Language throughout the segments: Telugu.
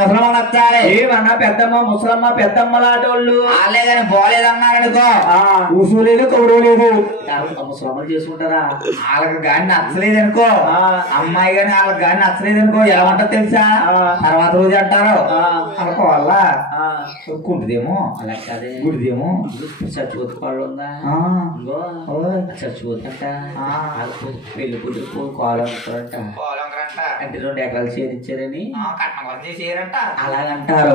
ముసలమ్మ నచ్చాలి ఏమన్నా పెద్దమ్మ ముసలమ్మ పెద్దమ్మ లాంటోళ్ళు వాళ్ళే కానీ బాగలేదన్నారనుకో ఊసు లేదు కౌడు లేదు ముసలమ్మలు చేసుకుంటారా వాళ్ళకి గాని నచ్చలేదు అనుకో అమ్మాయి గాని వాళ్ళకి గాని నచ్చలేదు అనుకో ఎలా ఉంటది తెలుసా తర్వాత రోజు అంటారు అనుకోవాలా కుంటుదేమో అలా కాదే గుడిదేమో చచ్చిపోతు వాళ్ళు ఉందా చచ్చిపోతుంట పెళ్లి కూతురు కోలంటారంట అంటే 2 ఎకరాలు చేరించారని అలాగంటారు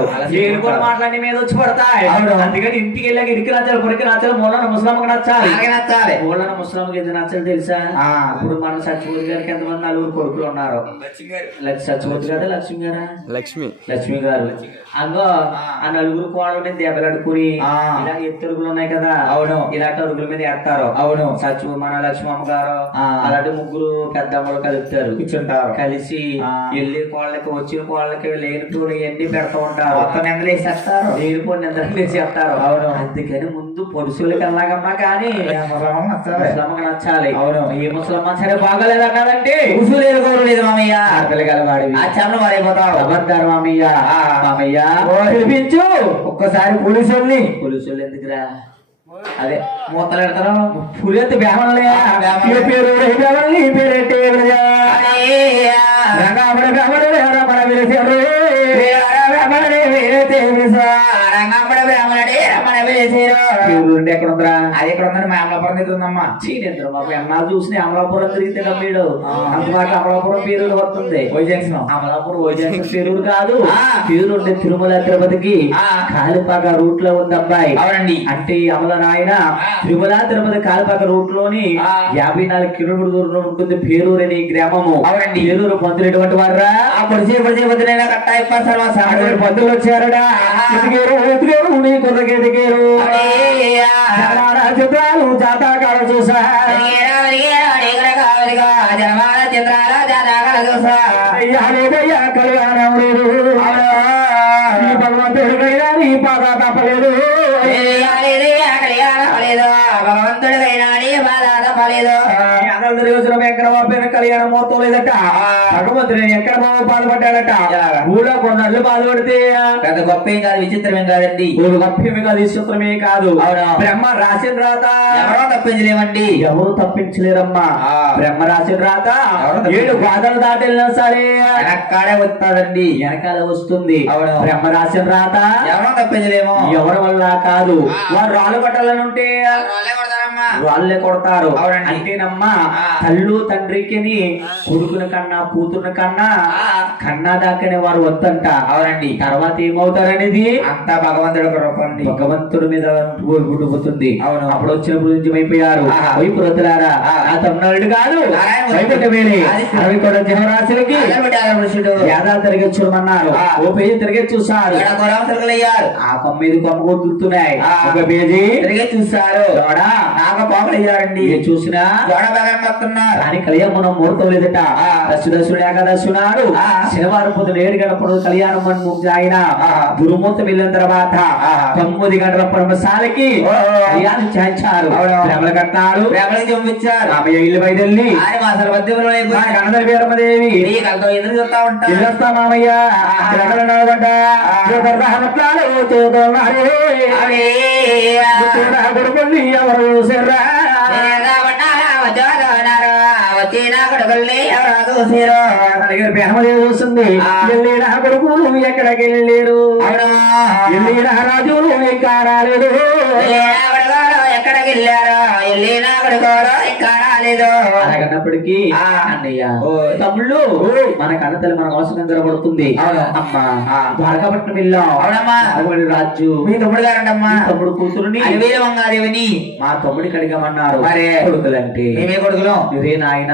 కూడా మాట్లాడి మీద వచ్చి పడతాయి అందుకని ఇంటికి వెళ్ళాక ఇరికి నచ్చాలి పొరికి నచ్చాలి మూలన ముసలమ్మకి నచ్చాలి నచ్చాలి మూలన ముసలమ్మకి ఎందుకు నచ్చాలి తెలుసా ఇప్పుడు మన సత్యమూర్తి గారికి ఎంతమంది 4 కొడుకులు ఉన్నారు సత్యమూర్తి గారు లక్ష్మి గారా లక్ష్మి గారు అగో ఆ 4 కోడల మీద దెబ్బలాడుకుని ఇలా ఎత్తురుగులు ఉన్నాయి కదా అవును ఇలాంటి అరుగుల మీద వేస్తారు అవును సత్యు మన లక్ష్మమ్మ గారు అలాంటి 3 పెద్దమ్మలు కలుపుతారు కూర్చుంటారు కలిసి వెళ్ళి కోళ్ళకి వచ్చిన కోళ్ళకి లేనిపోయి ఎన్ని పెడతా ఉంటారు మొత్తం నిందలు వేసేస్తారు లేనిపోయి నిందలు వేసేస్తారు అవును అందుకని ముందు పొడుసులకి వెళ్ళాకమ్మా కానీ ముసలమ్మకి నచ్చాలి అవును ఏ ముసలమ్మ సరే బాగాలేదన్నారంటే ఉసు లేదు గౌరవ లేదు మామయ్య ఆడపిల్లగాలి వాడి ఆ చెమలు వాడైపోతావు అబద్ధారు మామయ్య మామయ్య పిలిపించు ఒక్కసారి పోలీసుల్ని పోలీసులు ఎందుకురా అదే మూతలు పెడతారు పులియత్ బ్యామలే పేరు పేరెట్టే ఎక్కడ ఉందా అది ఎక్కడ ఉందని మా అమలాపురం దగ్గర ఉందమ్మా చీనేంద్ర బాబు ఎన్నాళ్ళు చూసిన అమలాపురం తిరిగితే నమ్మీడు అంత మాట అమలాపురం పేరు వస్తుంది వైజాగ్స్ అమలాపురం వైజాగ్స్ పేరు కాదు పేరు ఉండే తిరుమల తిరుపతికి కాలిపాక రూట్ లో ఉంది అబ్బాయి అవునండి అంటే అమల నాయన తిరుమల తిరుపతి కాలిపాక రూట్ లోని 54 కిలోమీటర్ దూరంలో ఉంటుంది పేరూరు అనే గ్రామము. అవునండి. పేరూరు పంతులు ఎటువంటి వారా ఆ పొడిచే పొద్దునైనా కట్ట అయిపోతారు పంతులు వచ్చారడా కొరకెదిగారు చిత్రాలు జాతకాలు చూసా కళ్యాణం లేదు భగవంతుడికైనా నీ బాధ తప్పలేదు భగవంతుడికైనా నీ బాధ తప్పలేదు. ఎక్కడ పేరు కళ్యాణ ముహూర్తం లేదట. భగవంతుడు ఎక్కడ బాధపడ్డాడట. ఊళ్ళో కొన్నాళ్ళు బాధపడితే పెద్ద గొప్ప ఏం కాదు, విచిత్రమేం కాదండి. గొప్పమే కాదు, విచిత్రమే కాదు. బ్రహ్మ రాసిన రాత ఎవరో తప్పించలేమండి. ఎవరు తప్పించలేరమ్మా. బ్రహ్మ రాసిన రాత 7 బాధలు దాటెళ్ళినా సరే వెనకాడే వస్తాదండి, వెనకాల వస్తుంది. బ్రహ్మ రాసిన రాత ఎవరో తప్పించలేము. ఎవరి వల్ల కాదు. వారు రాళ్ళు కొట్టాలని ఉంటే వాళ్ళే కొడతారు. అంటేనమ్మా తల్లు తండ్రికి కొడుకుని కన్నా కూతురుని కన్నా దాకానే వారు వద్దంట. అవునండి. తర్వాత ఏమవుతారనేది అంతా భగవంతుడు రూపండి, భగవంతుడి మీద గుడిపోతుంది. అవును. అప్పుడు వచ్చినప్పుడు నిజమైపోయారు. వైపురతులారా ఆ తమిళనాడు కాదు వేలే 60 జీవరాశులకి వేదాలు తిరిగి చూడమన్నారు. ఓ పేజీ తిరిగే చూసారు. ఆ కొమ్మ మీద కొమ్మ కొడుతున్నాయి. ఒక పేజీ తిరిగే చూసారు. నాగ పాపలయ్యారండి. చూసినా కానీ కళ్యాణం మనం ముహూర్తం లేదట. దశుడు ఏకాదశి నాడు శనివారం పొద్దున 7 గంటల కళ్యాణం ఆయన గురుమూర్తం వెళ్ళిన తర్వాత 9 గంటల పరమశాలకి కళ్యాణం చేయించారు. ప్రేమలు కట్టారు, ప్రేమలు పంపించారు. ఆమె ఇల్లు బయలుదేరి అసలు గణదల వీరమ్మదేవి చూస్తా ఉంటా మామయ్య కొడుకుల్ని ఎవరు చూసారా ప్రేమదేవి చూస్తుంది. వెళ్ళిన కొడుకులు ఎక్కడికి వెళ్ళారు, వెళ్ళిన రాజులు ఇంకా రాలేదు, ఎక్కడికి వెళ్ళారు, వెళ్ళిన కొడుకోరు ఇంకా రాలేదు. అలాగన్నప్పటికీ అన్నయ్య తమ్ముళ్ళు మన కన్నతల్లి మన అవసరం కనబడుతుంది. అమ్మా ద్వారకాపట్నం వెళ్ళాం. అవునమ్మా. రాజు మీ తమ్ముడు గారంటమ్మా. తమ్ముడు కూతురుని వీరవంగాదేవిని మా తమ్ముడికి అడిగామన్నారు. మరే కొడుకులంటే మేమే కొడుకులు. ఇదే నాయన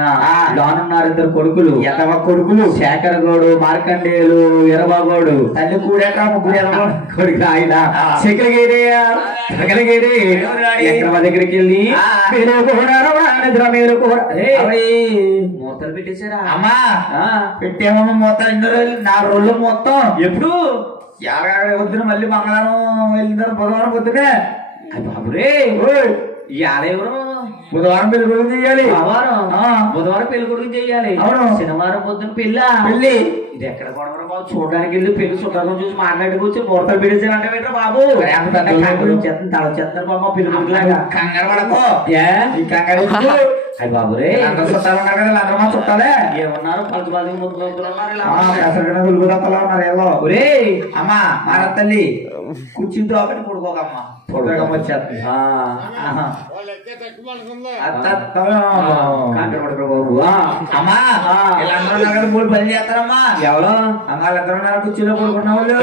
లోనున్నారు 2 కొడుకులు. ఎంతవ కొడుకులు శేఖరగౌడు, మార్కండేయులు, ఎర్రబాగోడు. తల్లి కూడేట ముగ్గురు కొడుకు ఆయన శేఖరగిరి ఎక్కడ దగ్గరికి వెళ్ళి మూతలు పెట్టేశారా అమ్మా? పెట్టామమ్మ మొత్తం 2 రోజులు 4 రోజులు మొత్తం. ఎప్పుడు పొద్దున మళ్ళీ మంగళవారం వెళ్ళిన బుధవారం పొద్దునే బాబురే ఎవరు బుధవారం పెళ్లి కొడుకు చెయ్యాలి, బుధవారం పెళ్లి కొడుకు చెయ్యాలి. అవును. శనివారం పొద్దున పెళ్ళి. ఇది ఎక్కడ గొడవ బాబు? చూడడానికి వెళ్ళి పెళ్లి చుట్టాలను చూసి మాట్లాడుకోవచ్చు. ముహూర్తాలు పెట్టించాలంటే ఏంట్రా బాబు? తల చెప్తారు బాబు పెళ్లి కొడుకులాగా. కంగారు పడకు. ఈ కంగారు అయ్యి బాబు రే, అందరూ చుట్టాలు ఉన్నారు కదా, అందరూ మా చుట్టాలే. ఏమన్నారు? పలుచు పలుచు ముద్దులు ఉన్నారు. ఒరే అమ్మా మన తల్లి కూర్చుంటూ ఒకటి పడుకోకమ్మా, పడుకోకమ్మ వచ్చేస్తుంది. అమ్మా వీళ్ళందరూ ఉన్నారు, మూడు పని చేస్తారమ్మా. ఎవరో వాళ్ళిద్దరు ఉన్నారు కూర్చులో పడుకున్న వాళ్ళు.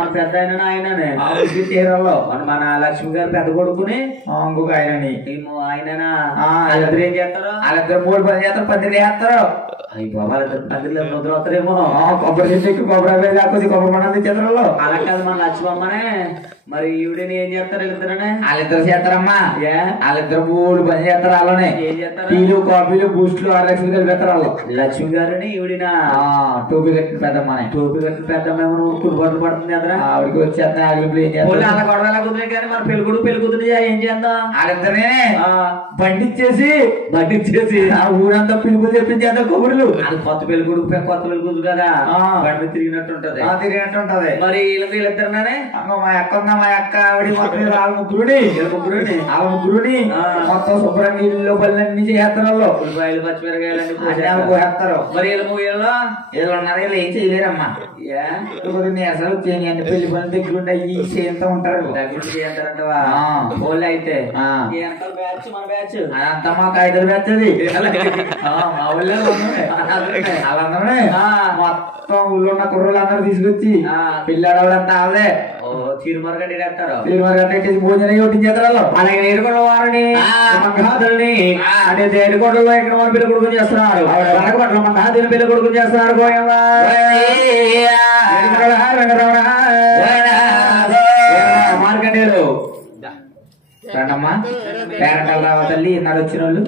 మన పెద్ద ఆయననే మన లక్ష్మి గారు పెద్ద కొడుకుని ఇంకొక ఆయనని ఆయననా వాళ్ళిద్దరు ఏం చేస్తారు? వాళ్ళిద్దరు మూడు పని చేస్తారు, పందిరి చేస్తారు. అయ్యి బాబా వాళ్ళిద్దరు పందిరిలో ముద్ర వస్తారేమో. కొబ్బరి చెట్టు కొబ్బరి కాకపోతే కొబ్బరి మండలి తెచ్చేస్తారు. అలా కాదు మన లక్ష్మమ్మనే. మరి ఈవిడని ఏం చేస్తారు? వీళ్ళిద్దరనే వాళ్ళిద్దరు చేస్తారమ్మా. వాళ్ళిద్దరు మూడు పని చేస్తారు. వాళ్ళనే ఏం చేస్తారు? టీలు కాఫీలు బూస్టులు 6 లక్షలు కలిపేస్తారు వాళ్ళు. లక్ష్మి గారిని ఈవిడినా టోపీ కట్టిన పెద్దమ్మ, టోపీ కట్టిన పెద్దమ్మ కురుబట్లు పడుతుంది అదరా. ఆవిడకి వచ్చేస్తాయి ఆగిలిపులు ఏం చేస్తారు? అలా గొడవలా కుదిరే కానీ మన పెళ్ళికొడుకు పెళ్లి కుదిరి ఏం చేద్దాం? వాళ్ళిద్దరే బండి ఇచ్చేసి ఆ ఊరంతా పిలుపులు చెప్పించేద్దాం. కొబ్బరిలు అది కొత్త పెళ్ళికొడుకు కదా, బండి తిరిగినట్టు ఉంటది. మరి వీళ్ళిద్దరునే మా అక్క ఉందా, మా అక్క ఆవిడ మొత్తం వాళ్ళ ముగ్గురుని మొత్తం శుభ్రంగా ఇల్లు పనులన్నీ చేస్తారు. ఉల్లిపాయలు పచ్చిమిరకాయలు పోసేస్తారు. మరి వీళ్ళు ఏదో ఉన్నారు, వీళ్ళు ఏం చేయలేరమ్మా. అసలు పెళ్లి పనులు దగ్గర ఉంటాయి, చేయంతా ఉంటారు. చేస్తారంటవా? వాళ్ళు అయితే బ్యాచ్ మన బ్యాచ్ అదంతా మా కాగితాలు పెద్దది. మా ఊళ్ళో వాళ్ళందరూ మొత్తం ఊళ్ళో ఉన్న కుర్రలు అందరూ తీసుకొచ్చి పిల్లాడవాడంతా వాళ్ళే తీరుమరగట్టేస్తారు. భోజనం కొట్టించేస్తారు. అలాగే నేరుకొండ వారిని మంగాదుల్ని అంటే దేనికొండలో ఇక్కడ మన పిల్ల కొడుకుని చేస్తున్నారు. పట్ల మంగాదుని పిల్ల కొడుకుని చేస్తున్నారు. మార్కండేయులు రండమ్మా, పేరంటాలు రావ తల్లి, ఇన్నాడు వచ్చిన వాళ్ళు.